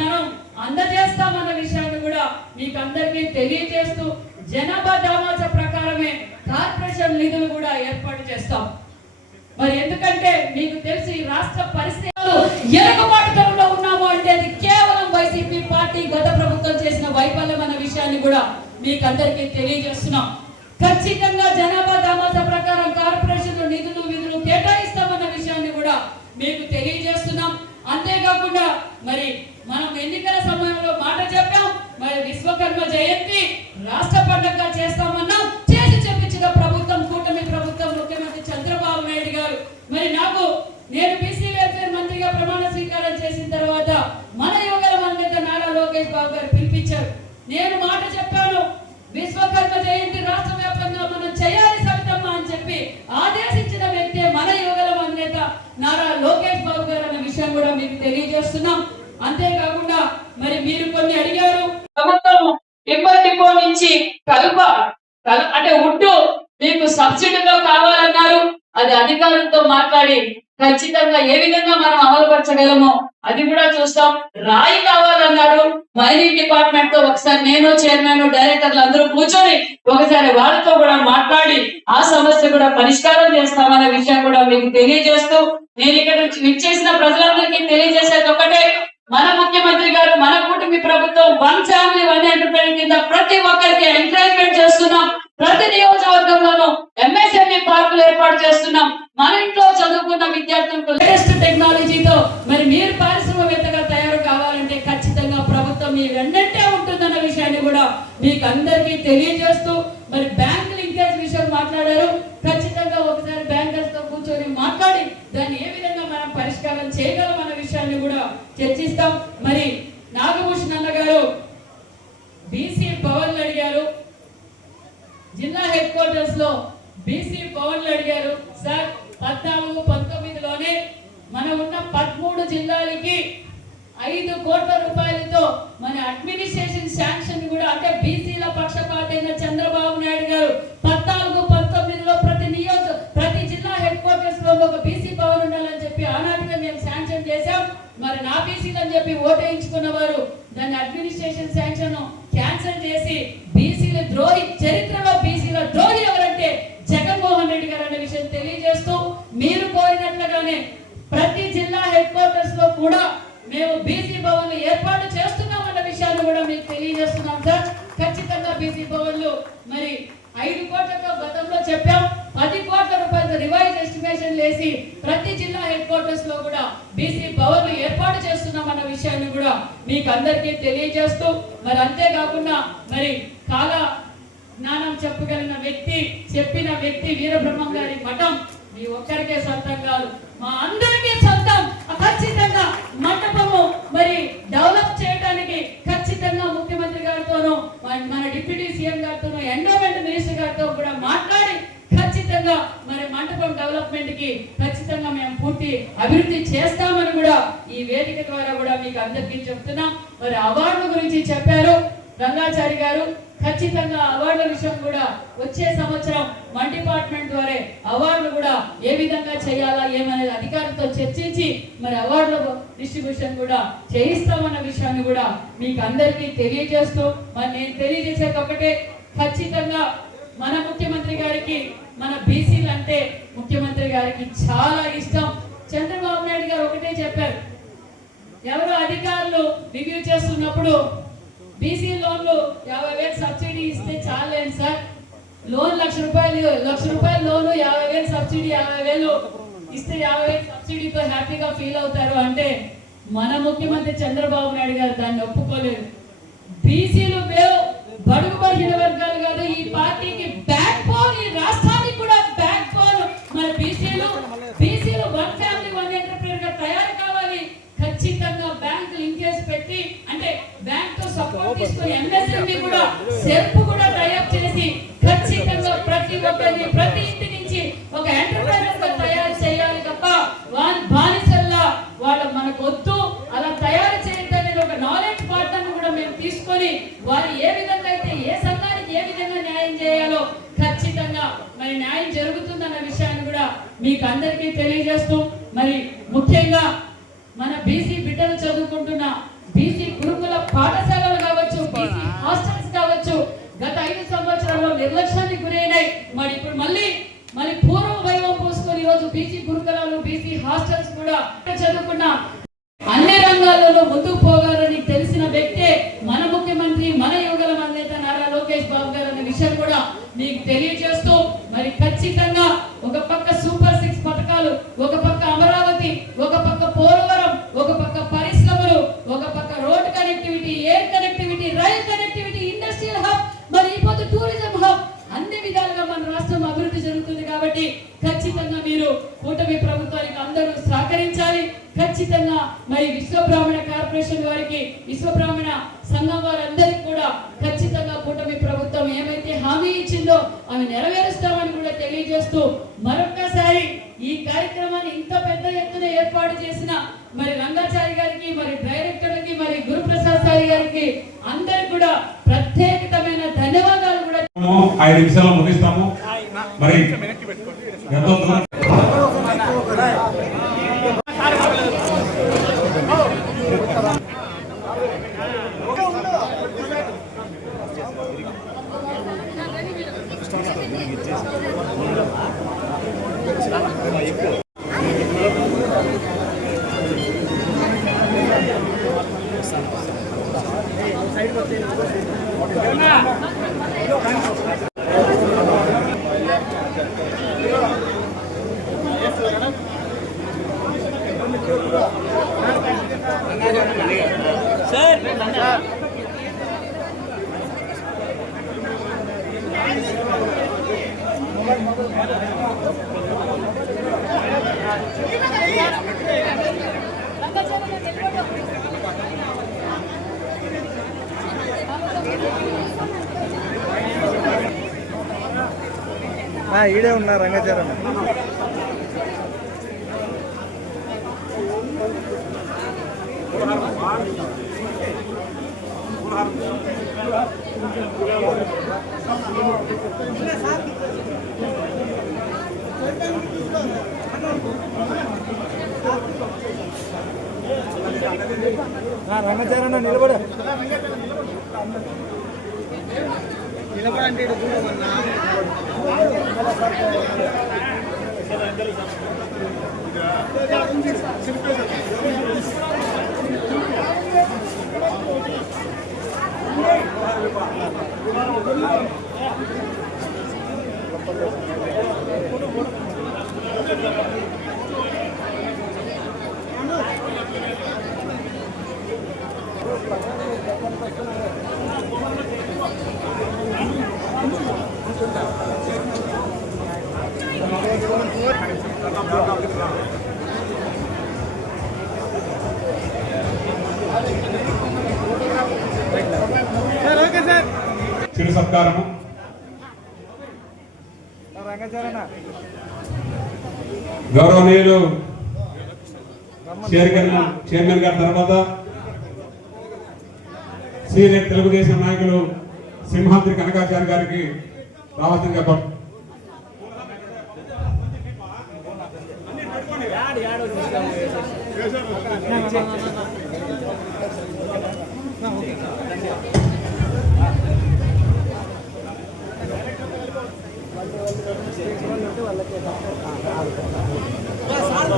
మనం అందజేస్తామన్న విషయాన్ని కూడా మీకు అందరికీ తెలియజేస్తూ జనాభా దామాస ప్రకారమే కార్పొరేషన్ నిధులు కూడా ఏర్పాటు చేస్తాం. మరి ఎందుకంటే మీకు తెలిసి రాష్ట్ర పరిస్థితులు ఎరగబాటుతనంలో ఉన్నాము అంటే అది కేవలం వైసీపీ పార్టీ గత ప్రభుత్వం చేసిన వైఫల్యం అన్న విషయాన్ని కూడా మీకు అందరికీ తెలియజేస్తున్నాం. ఖచ్చితంగా జనాభా దామాస ప్రకారం కార్పొరేషన్ నిధులు విధులు కేటాయిస్తామన్న విషయాన్ని కూడా మీకు తెలియజేస్తున్నాం. అంతేకాకుండా మరి మనం ఎన్నికల సమయంలో మాట చెప్పాం, మరి విశ్వకర్మ జయంతి రాష్ట్ర పండుగగా చేస్తామన్నాం. చేసి చెప్పించిన ప్రభుత్వం కూటమి ప్రభుత్వం ముఖ్యమంత్రి చంద్రబాబు నాయుడు గారు. మరి నేను బీసీ వెల్ఫేర్ మంత్రిగా ప్రమాణ స్వీకారం చేసిన తర్వాత మన యువగల మంత్రి నారా లోకేష్ బాబు గారు పిలిపించారు. నేను మాట చెప్పాను, విశ్వకర్మ జయంతి రాష్ట్ర వ్యాప్తంగా మనం చేయాలి సవితమ్మ అని చెప్పి ఆదేశించిన వ్యక్తే మన యువగల మంత్రి నారా లోకేష్ బాబు గారు అన్న విషయం కూడా మీకు తెలియజేస్తున్నాం. అంతేకాకుండా మరి మీరు కొన్ని అడిగారు, ప్రభుత్వం డిపో నుంచి అంటే ఉడ్డు మీకు సబ్సిడీలో కావాలన్నారు. అది అధికారులతో మాట్లాడి ఖచ్చితంగా ఏ విధంగా మనం అమలుపరచగలమో అది కూడా చూస్తాం. రాయి కావాలన్నారు, మైనింగ్ డిపార్ట్మెంట్ తో ఒకసారి నేను చైర్మన్ డైరెక్టర్లు అందరూ కూర్చొని ఒకసారి వాళ్ళతో కూడా మాట్లాడి ఆ సమస్య కూడా పరిష్కారం చేస్తామనే విషయం కూడా మీకు తెలియజేస్తూ నేను ఇక్కడ విచ్చేసిన ప్రజలందరికీ తెలియజేసేది ఒకటే, మన ముఖ్యమంత్రి గారు మన కూటమి ప్రభుత్వం 1 ఫ్యామిలీ 1 ఎంటర్ప్రైజ్ కింద ప్రతి ఒక్కరికి ఎంకరేజ్మెంట్ చేస్తున్నాం. ప్రతి నియోజకవర్గంలోనూ ఎంఎస్ఎంఈ పార్కులు ఏర్పాటు చేస్తున్నాం. మన ఇంట్లో చదువుకున్న విద్యార్థులకు లేటెస్ట్ టెక్నాలజీతో మరి మీరు పారిశ్రామికవేత్తగా తయారు కావాలంటే ఖచ్చితంగా ప్రభుత్వం మీ వెన్నంటే ఉంటుందన్న విషయాన్ని కూడా మీకు అందరికీ తెలియజేస్తూ మరి బ్యాంక్ లింకేజ్ విషయం మాట్లాడారు. ఖచ్చితంగా ఒకసారి బ్యాంకర్స్ తో కూర్చొని మాట్లాడి దాన్ని ఏ విధంగా మనం పరిష్కారం చేయగలం అన్న విషయాన్ని కూడా చర్చిస్తాం. మరి నాగభూషణ్ అన్న గారు బీసీ భవన్లు అడిగారు, జిల్లా హెడ్ క్వార్టర్స్ లో బీసీ భవన్లు అడిగారు. సార్ 14-19లోనే మనం ఉన్న 13 జిల్లాలకి 5 కోట్ల రూపాయలతో మన అడ్మినిస్ట్రేషన్ శాంక్షన్ కూడా అంటే బీసీల పక్షపాతైన చంద్రబాబు నాయుడు గారు 14-19లో ప్రతి జిల్లా హెడ్ క్వార్టర్స్ లో ఒక బీసీ భవన్ ఉండాలని చెప్పి ఆనాటిగా మేము శాంక్షన్ చేశాం. మరి నా బీసీలు అని చెప్పి ఓటేయించుకున్న వారు దాన్ని అడ్మినిస్ట్రేషన్ శాంక్షన్ క్యాన్సిల్ చేసి బీసీల ద్రోహి, చరిత్రలో బీసీల ద్రోహి ఎవరంటే జగన్మోహన్ రెడ్డి గారు అనే విషయం తెలియజేస్తూ మీరు కోరినట్లుగానే ప్రతి జిల్లా హెడ్ క్వార్టర్స్ లో కూడా మేము బీసీ భవన్లు ఏర్పాటు చేస్తున్నామన్న విషయాన్ని కూడా మీకు తెలియజేస్తున్నాం సార్. ఖచ్చితంగా బీసీ భవన్లు మరి 5 కోట్లతో గతంలో చెప్పాం, 10 కోట్ల రూపాయలతో రివైజ్ ఎస్టిమేషన్ వేసి ప్రతి జిల్లా హెడ్ క్వార్టర్స్ లో కూడా బీసీ భవన్లు ఏర్పాటు చేస్తున్నామన్న విషయాన్ని కూడా మీకు అందరికీ తెలియజేస్తూ మరి అంతేకాకుండా మరి కాల జ్ఞానం చెప్పగలిగిన వ్యక్తి చెప్పిన వ్యక్తి వీరబ్రహ్మం గారి మఠం మీ ఒక్కరికే సొంతం కాదు, మా అందరికీ సొంతం. ఖచ్చితంగా మండపము మరి డెవలప్ చేయడానికి ఖచ్చితంగా ముఖ్యమంత్రి గారితోనూ మన డిప్యూటీ సీఎం గారితోనూ ఎండోమెంట్ మినిస్టర్ గారితో కూడా మాట్లాడి ఖచ్చితంగా మరి మండపం డెవలప్మెంట్ కి ఖచ్చితంగా మేము పూర్తి అభివృద్ధి చేస్తామని కూడా ఈ వేదిక ద్వారా కూడా మీకు అందరికీ చెప్తున్నాం. మరి అవార్డుల గురించి చెప్పారు రంగాచారి గారు. ఖచ్చితంగా అవార్డుల విషయం కూడా వచ్చే సంవత్సరం మన డిపార్ట్మెంట్ ద్వారా అవార్డులు కూడా ఏ విధంగా చేయాలా ఏమనేది అధికారులతో చర్చించి మరి అవార్డుల డిస్ట్రిబ్యూషన్ కూడా చేయిస్తామన్న విషయాన్ని కూడా మీకు అందరికీ తెలియజేస్తూ మరి నేను తెలియజేసేది ఒకటే, ఖచ్చితంగా మన ముఖ్యమంత్రి గారికి మన బీసీలు అంటే ముఖ్యమంత్రి గారికి చాలా ఇష్టం. చంద్రబాబు నాయుడు గారు ఒకటే చెప్పారు, ఎవరో అధికారులు రివ్యూ చేస్తున్నప్పుడు బీసీ లోన్లు 50,000 సబ్సిడీ ఇస్తే చాలేండి సార్, లోన్ లక్ష రూపాయలు లోను 50,000 సబ్సిడీ 50,000 ఇస్తే 50,000 సబ్సిడీతో హ్యాపీగా ఫీల్ అవుతారు అంటే మన ముఖ్యమంత్రి చంద్రబాబు నాయుడు గారు దాన్ని ఒప్పుకోలేదు. బీసీలు బడుగు బలహీన వర్గాలు కాదు, ఈ పార్టీకి బ్యాక్ బోన్, ఈ రాష్ట్రానికి కూడా బ్యాక్ బోన్ మన బీసీలు. వన్ ఫ్యామిలీ వన్ ఎంటర్ప్రైనర్ గా తయారు కావాలి. ఖచ్చితంగా బ్యాంక్ లింకేజ్ పెట్టి, అంటే బ్యాంక్ తో సపోర్ట్ తీసుకొని ఎంఎస్ఎంఈ కూడా సెల్ఫ్ కూడా టైఅప్ చేసి ఖచ్చితంగా ప్రతి ఒక్కరిని ప్రతి ఇంటి నుంచి ఒక ఎంటర్ప్రైనర్ గా తయారు చేయాలి తప్ప బానిసల్లా వాళ్ళ మనకు వద్దు. అలా తయారు చేయడానికి ఒక నాలెడ్జ్ పార్ట్నర్ కూడా మేము తీసుకొని వారు ఏ విధంగా అయితే ఏ సంఘానికి ఏ విధంగా న్యాయం చేయాలో ఖచ్చితంగా మరి న్యాయం జరుగుతుందన్న విషయాన్ని కూడా మీకు అందరికీ తెలియజేస్తూ, మరి ముఖ్యంగా మన బీసీ బిడ్డలు చదువుకుంటున్న బీసీ గురుకుల పాఠశాలలు కావచ్చు, బీసీ హాస్టల్స్ కావచ్చు, గత 5 సంవత్సరాల్లో నిర్లక్ష్యానికి గురైనాయి. మరి ఇప్పుడు మళ్ళీ పూర్వ వైభవం పోసుకొని ఈరోజు బీసీ గురుకులాలు, బీసీ హాస్టల్స్ కూడా చదువుకున్న అన్ని రంగాల్లోనూ ముందుకు పోగాలని తెలిసిన వ్యక్తే మన ముఖ్యమంత్రి, మన యువగల నేత నారా లోకేష్ బాబు గారు అనే విషయం కూడా మీకు తెలియజేస్తూ, మరి ఖచ్చితంగా ఒక పక్క సూపర్ 6 పథకాలు, ఒక పక్క అమరావతి, ఒక పక్క పోలవరం, ఒక పక్క పరిశ్రమలు, ఒక పక్క road connectivity, air connectivity, rail connectivity, industrial hub, మరి ఇప్పుడు టూరిజం హబ్, అన్ని విధాలుగా మన రాష్ట్రం అభివృద్ధి జరుగుతుంది. కాబట్టి ఖచ్చితంగా మీరు కూటమి ప్రభుత్వానికి అందరూ సహకరించాలి. ఖచ్చితంగా మరి విశ్వబ్రాహ్మణ కార్పొరేషన్ వారికి, విశ్వబ్రాహ్మణ సంఘం వారందరికీ కూడా ఖచ్చితంగా కూటమి ప్రభుత్వం ఏమైతే హామీ ఇచ్చిందో అవి నెరవేరుస్తామని కూడా తెలియజేస్తూ, మరొక్కసారి ఈ కార్యక్రమాన్ని ఇంత పెద్ద ఎత్తున ఏర్పాటు చేసిన మరి రంగాచారి గారికి, మరి డైరెక్టర్లకి, మరి గురుప్రసాద్ సాయి గారికి అందరికి కూడా ప్రత్యేకమైన ధన్యవాదాలు కూడా. 5 నిమిషాల్లో ముగిస్తాము. మరి ఎంతో ఈడే ఉన్నా రంగాచారం. రంగాచారం నిలబడ నిలబడంటే చిరు సత్కారము. గౌరవనీయులు చైర్మన్ గారి తర్వాత సీనియర్ తెలుగుదేశం నాయకులు సింహాద్రి కనకాచార్య గారికి రావాల్సిందిగా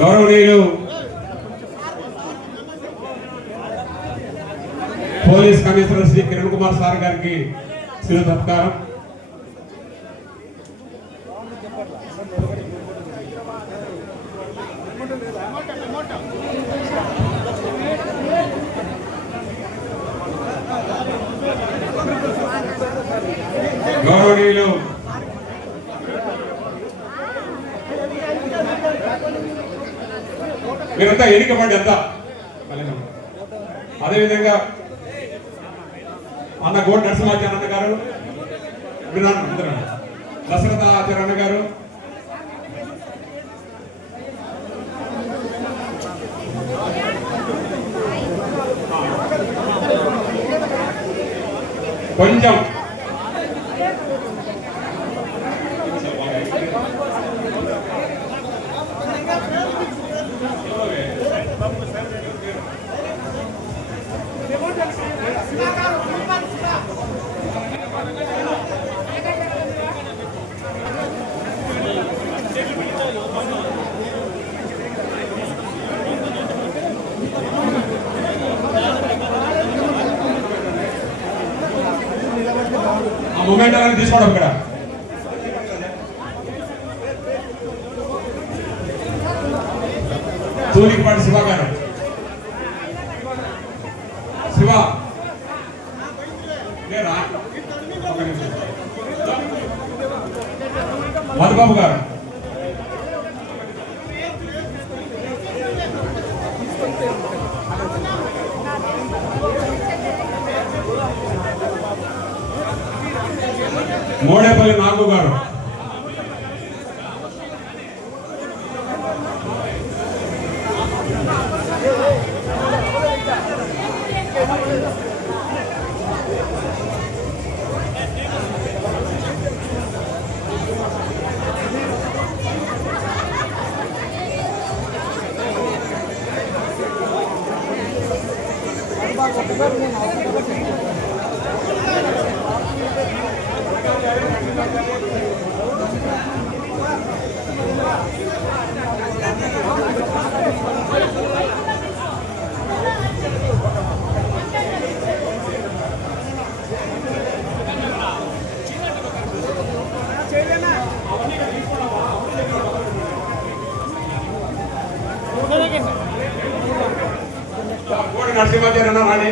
గౌరవనీయులు police commissioner Shri Kiran Kumar sir గారికి శిర సత్కారం. గౌరవనీయులు మీరంతా ఎన్నికబడి అంతా అదేవిధంగా అన్న గోడ్ నరసింహాచార్య అన్న గారు, దశరథ ఆచార్య అన్న గారు, కొంచెం ఆ మూమెంట్ అనేది తీసుకోవడం ఇక్కడ తూలిపాటి శివ గారు, శివ మధుబాబు గారు, మోడేపల్లి నాగు గారు, నరసింహాచార్య అన్న రాణి,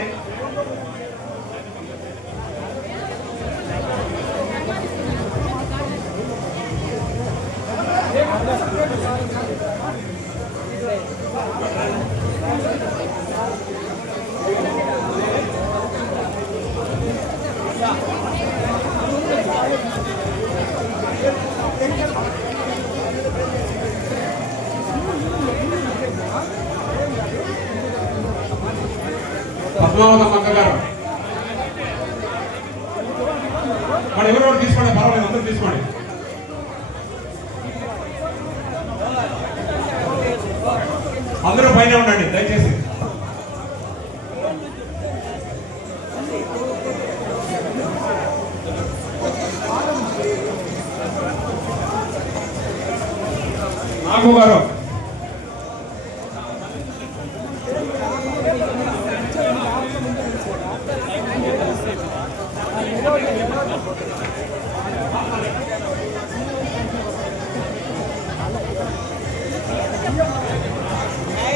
పద్మావతమ్మ అక్క గారు, మరి ఎవరెవరు తీసుకోండి, పర్వాలేదు, అందరూ తీసుకోండి. అందరూ పైన ఉండండి దయచేసి. నాగు గారు,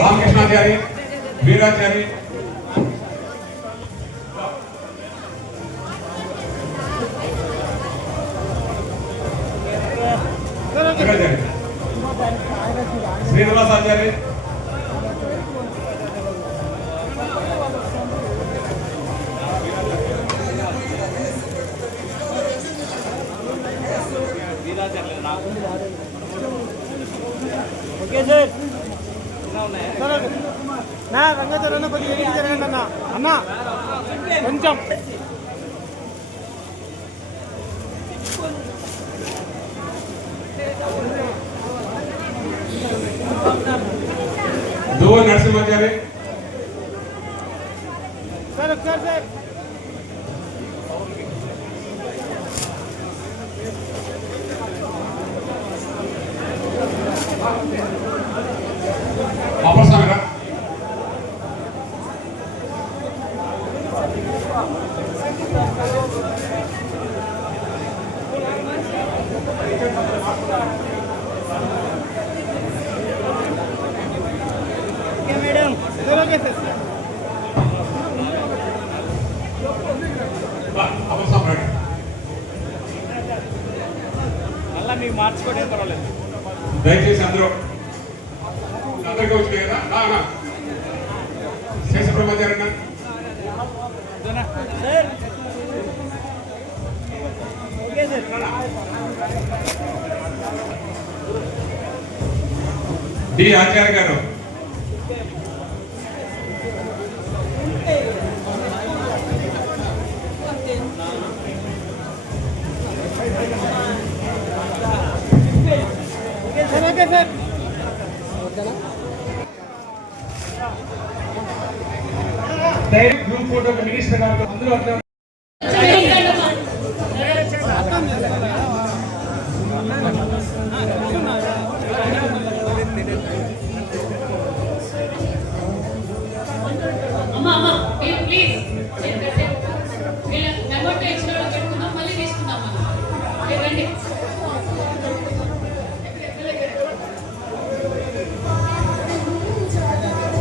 రామకృష్ణాచారి, వీరాచారి, శ్రీనివాసాచారి, ఓకే సార్ నా రంగాచార్య కొద్దిగా ఎన్నిక జరగండి అన్న అన్న కొంచెం దువ్వ నరసింహాచారి, సార్ ఒకసారి సార్ అపర్సానగా, మళ్ళీ మీకు మార్చుకోవడం ఏం పర్వాలేదు. దయచేసి అందరూ అందరికీ వచ్చినాయి కదా శేష బ్రహ్మచారి డి ఆచార్య గారు గ్రూప్ ఫోటో మినిస్టర్ గారు అందరూ అట్లా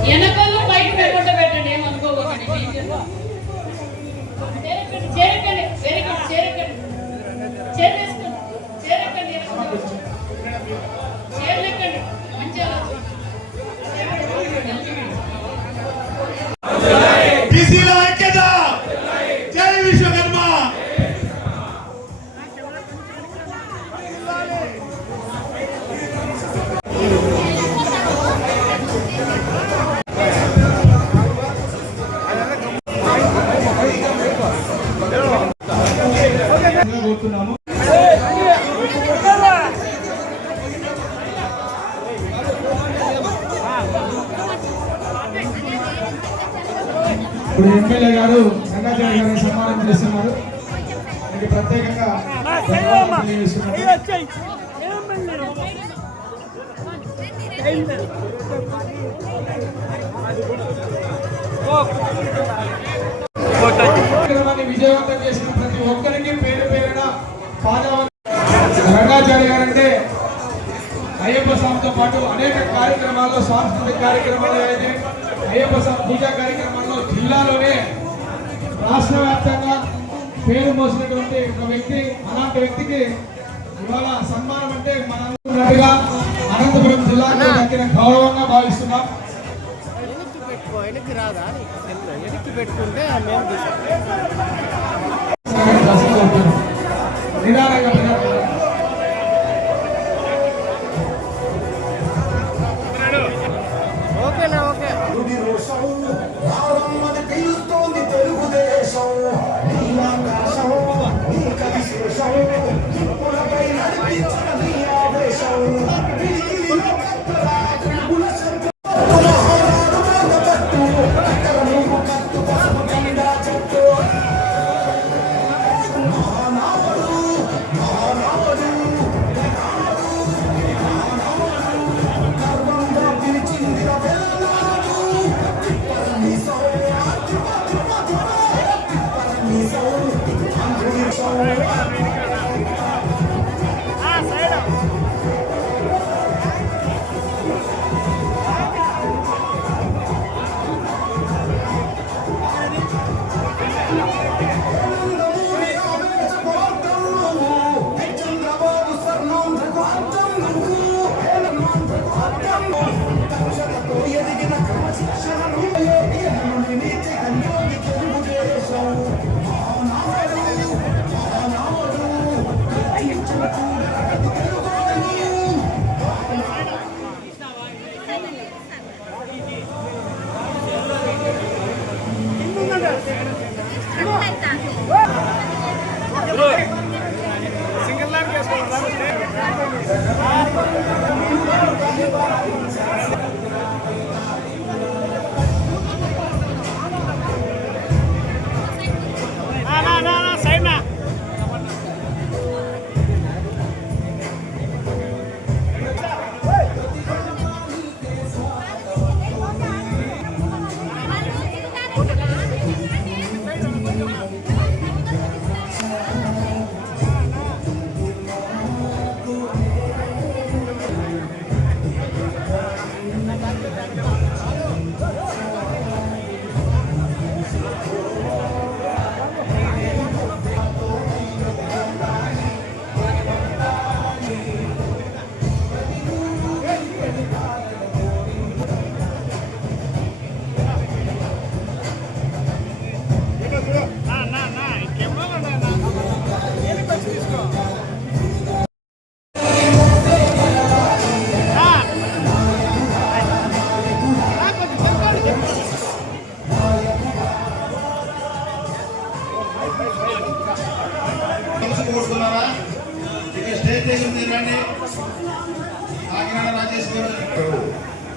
వెనకాల బయట పెట్టుకుంటూ పెట్టండి, ఏమనుకోకండి. చేరకండి, వెరీ గుడ్, చేరకండి, చేరేసుకోండి, చేరకండి, చేరలేకండి, మంచిగా బీసీల ఐక్యత, జై విశ్వకర్మ. కోరుతున్నాము. ఇప్పుడు ఎమ్మెల్యే గారు రంగాచార్య గారిని సన్మానం చేస్తున్నారు. దీనికి ప్రత్యేకంగా ధన్యవాదాలు తెలియజేస్తున్నారు. కార్యక్రమాన్ని విజయవంతం చేసిన ప్రతి ఒక్కరికి పేరు పేరున రంగాచార్య గారు అంటే అయ్యప్ప స్వామితో పాటు అనేక కార్యక్రమాల్లో, సాంస్కృతిక కార్యక్రమాలు అయితే అయ్యప్ప స్వామి పూజా కార్యక్రమాల్లో జిల్లాలోనే రాష్ట్ర వ్యాప్తంగా పేరు మోసినటువంటి ఒక వ్యక్తి. అలాంటి వ్యక్తికి ఇవాళ సన్మానం అంటే మనంగా అనంతపురం జిల్లాకు దక్కిన గౌరవంగా భావిస్తున్నాం. వెనక్కి పెట్టుకుంటే మేము నిదానంగా ఓకేనా? ఓకే. పిలుస్తోంది తెలుగుదేశం, నీ ఆకాశం, నీ కవిశేషం, నిప్పులపై నడిపించిన నీ ఆవేశం, పిడికిలిలో కత్తులా త్రిపుల శంఖం, మహానాడు మోగబట్టు, అక్కడ నువ్వు కత్తు పసుపు కండా చెట్టు, మహానాడు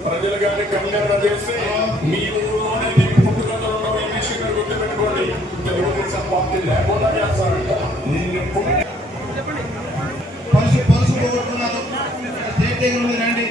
ప్రజలు కానీ కన్యన చేసి మీ ఊళ్ళోనే మీకు పుట్టుకతో ఉన్న ఈ విషయం గుర్తుపెట్టుకోండి. తెలుగుదేశం పార్టీ లేకుండా చేస్తారంట. పలుసు పోగొట్టుకున్నారు. స్టేట్ దగ్గర ఉంది రండి.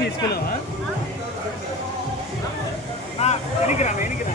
తీసుకున్నావా? వెనక్కి రా.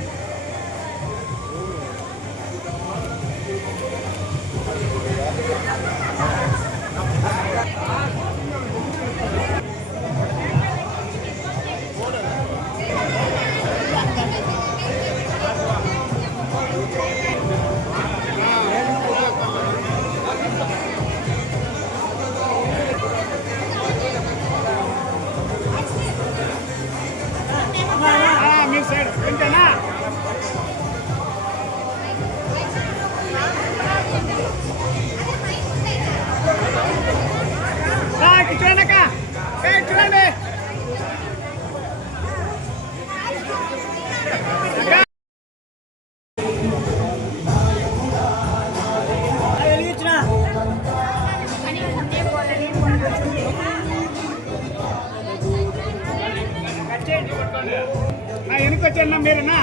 వెనుకొచ్చా మీరేనా?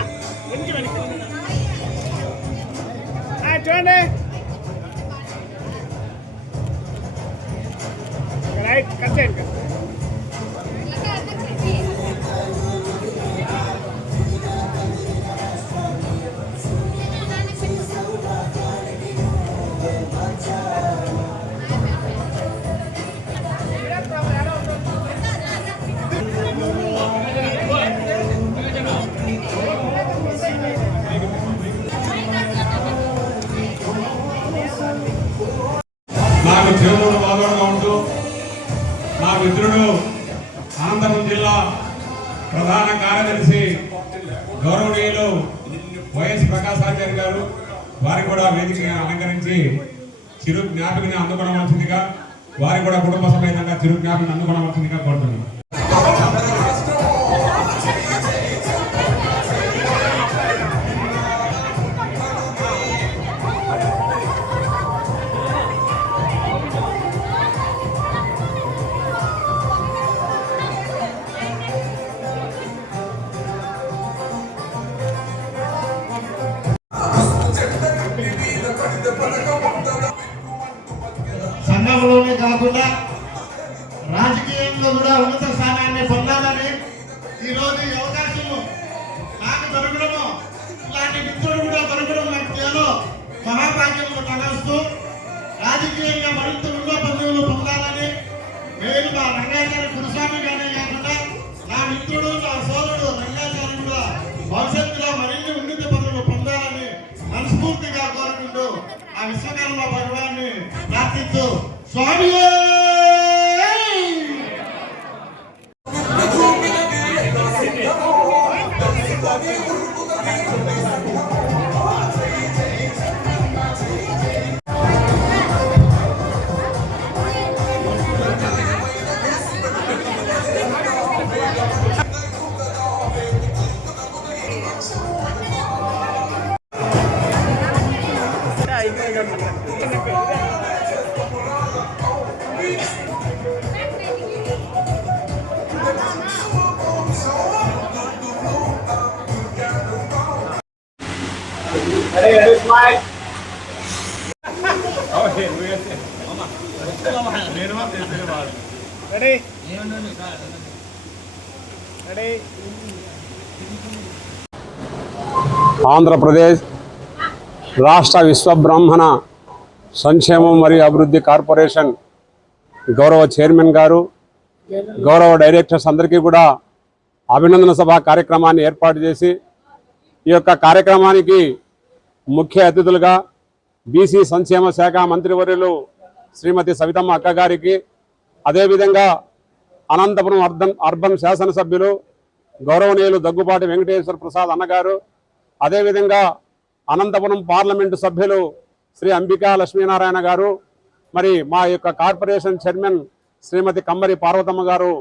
చూడండి. రైట్ కట్ చేయండి. నాకు చేదోడు వాదోడుగా ఉంటూ నా మిత్రుడు అనంతపురం జిల్లా ప్రధాన కార్యదర్శి గౌరవనీయులు వైఎస్ ప్రకాశాచార్య గారు వారికి కూడా వేదికని అలంకరించి చిరు జ్ఞాపికని అందుకోవలసిందిగా, వారికి కూడా కుటుంబ సమేతంగా చిరు జ్ఞాపికని అందుకోవలసిందిగా కోరుతున్నాను. సంఘంలోనే కాకుండా రాజకీయంలో కూడా ఉన్నత స్థానాన్ని పొందాలని ఈరోజు ఈ అవకాశము నాకు దొరకడము, ఇలాంటి మిత్రుడు కూడా దొరకడం నాకు చాలా మహాభాగ్యము తలస్తూ రాజకీయంగా మరింత ఉన్నత పదవులు పొందాలని నేను మా రంగాచార్య గురుస్వామి గానే కాకుండా నా మిత్రుడు నా సోదరుడు రంగాచార్య కూడా భవిష్యత్తులో మరిన్ని ఉన్నత పదవులు పొందాలని మనస్ఫూర్తిగా కోరుకుంటూ ఆ విశ్వకర్మ భగవాన్ని ప్రార్థిస్తూ స్వామి ఆంధ్రప్రదేశ్ రాష్ట్ర విశ్వబ్రాహ్మణ సంక్షేమం మరియు అభివృద్ధి కార్పొరేషన్ గౌరవ చైర్మన్ గారు, గౌరవ డైరెక్టర్స్ అందరికీ కూడా అభినందన సభ కార్యక్రమాన్ని ఏర్పాటు చేసి ఈ యొక్క కార్యక్రమానికి ముఖ్య అతిథులుగా బీసీ సంక్షేమ శాఖ మంత్రివర్యులు శ్రీమతి సవితమ్మ అక్క గారికి, అదేవిధంగా అనంతపురం అర్బన్ శాసనసభ్యులు గౌరవనీయులు దగ్గుపాటి వెంకటేశ్వర ప్రసాద్ అన్నగారు, అదేవిధంగా అనంతపురం పార్లమెంటు సభ్యులు శ్రీ అంబికా లక్ష్మీనారాయణ గారు, మరి మా యొక్క కార్పొరేషన్ చైర్మన్ శ్రీమతి కమ్మరి పార్వతమ్మ గారు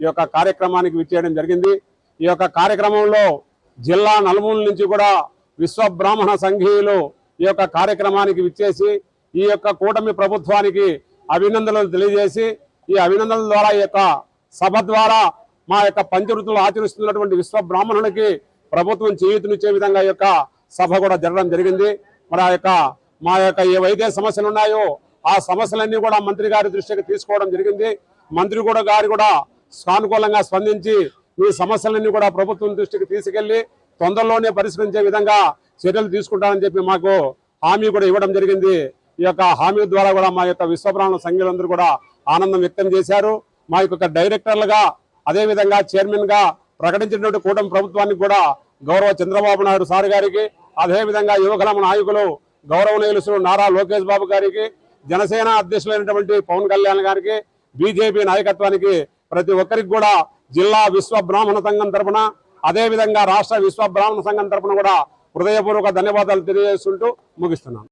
ఈ యొక్క కార్యక్రమానికి విచ్చేయడం జరిగింది. ఈ యొక్క కార్యక్రమంలో జిల్లా నలుమూల నుంచి కూడా విశ్వ బ్రాహ్మణ సంఘీయులు ఈ యొక్క కార్యక్రమానికి విచ్చేసి ఈ యొక్క కూటమి ప్రభుత్వానికి అభినందనలు తెలియజేసి, ఈ అభినందనల ద్వారా ఈ యొక్క సభ ద్వారా మా యొక్క పంచవృత్తులు ఆచరిస్తున్నటువంటి విశ్వ బ్రాహ్మణులకి ప్రభుత్వం చేయూతనిచ్చే విధంగా ఈ యొక్క సభ కూడా జరగడం జరిగింది. మరి మా యొక్క ఏవైతే సమస్యలు ఉన్నాయో ఆ సమస్యలన్నీ కూడా మంత్రి గారి దృష్టికి తీసుకోవడం జరిగింది. మంత్రి గారు కూడా సానుకూలంగా స్పందించి ఈ సమస్యలన్నీ కూడా ప్రభుత్వం దృష్టికి తీసుకెళ్లి తొందరలోనే పరిష్కరించే విధంగా చర్యలు తీసుకుంటారని చెప్పి మాకు హామీ కూడా ఇవ్వడం జరిగింది. ఈ యొక్క హామీ ద్వారా కూడా మా యొక్క విశ్వబ్రాహ్మణ సంఘులందరూ కూడా ఆనందం వ్యక్తం చేశారు. మా యొక్క డైరెక్టర్లుగా అదేవిధంగా చైర్మన్ గా ప్రకటించినటువంటి కూటమి ప్రభుత్వానికి కూడా గౌరవ చంద్రబాబు నాయుడు సార్ గారికి, అదేవిధంగా యువకుల నాయకులు గౌరవనీయులు శ్రీ నారా లోకేష్ బాబు గారికి, జనసేన అధ్యక్షులైనటువంటి పవన్ కళ్యాణ్ గారికి, బీజేపీ నాయకత్వానికి ప్రతి ఒక్కరికి కూడా జిల్లా విశ్వ బ్రాహ్మణ సంఘం తరఫున, అదేవిధంగా రాష్ట్ర విశ్వ బ్రాహ్మణ సంఘం తరఫున కూడా హృదయపూర్వక ధన్యవాదాలు తెలియజేస్తుంటూ ముగిస్తున్నాను.